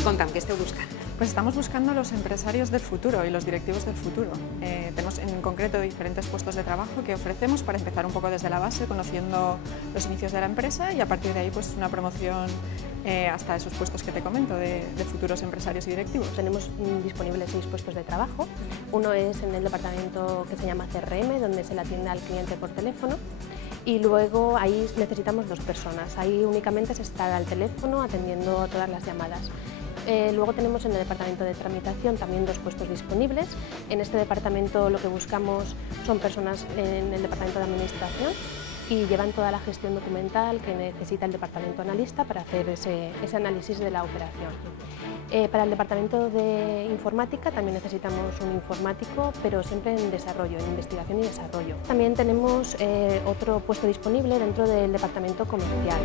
Conta'm, què esteu buscant? Pues estamos buscando los empresarios del futuro y los directivos del futuro. Tenemos en concreto diferentes puestos de trabajo que ofrecemos para empezar un poco desde la base, conociendo los inicios de la empresa y a partir de ahí pues una promoción hasta esos puestos que te comento de futuros empresarios y directivos. Tenemos disponibles 6 puestos de trabajo. Uno es en el departamento que se llama CRM, donde se le atiende al cliente por teléfono. Y luego ahí necesitamos 2 personas. Ahí únicamente se está al teléfono atendiendo todas las llamadas. Luego tenemos en el departamento de tramitación también 2 puestos disponibles. En este departamento lo que buscamos son personas en el departamento de administración y llevan toda la gestión documental que necesita el departamento analista para hacer ese análisis de la operación. Para el departamento de informática también necesitamos un informático, pero siempre en desarrollo, en investigación y desarrollo. También tenemos otro puesto disponible dentro del departamento comercial.